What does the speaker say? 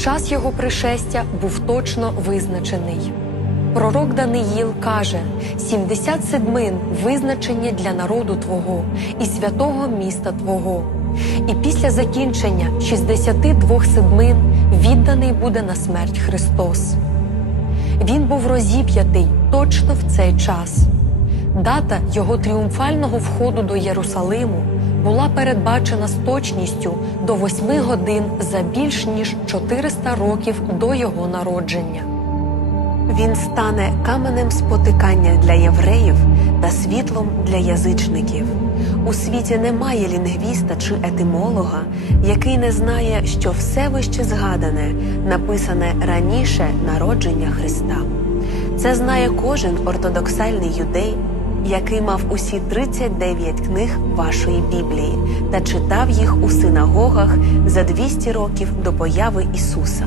час його пришестя був точно визначений. Пророк Даниїл каже: 70 седмин визначені для народу Твого і святого міста Твого. І після закінчення 62 седмин відданий буде на смерть Христос. Він був розіп'ятий точно в цей час. Дата його тріумфального входу до Єрусалиму була передбачена з точністю до восьми годин за більш ніж 400 років до його народження. Він стане каменем спотикання для євреїв та світлом для язичників. У світі немає лінгвіста чи етимолога, який не знає, що все вище згадане написане раніше народження Христа. Це знає кожен ортодоксальний юдей, який мав усі 39 книг вашої Біблії та читав їх у синагогах за 200 років до появи Ісуса.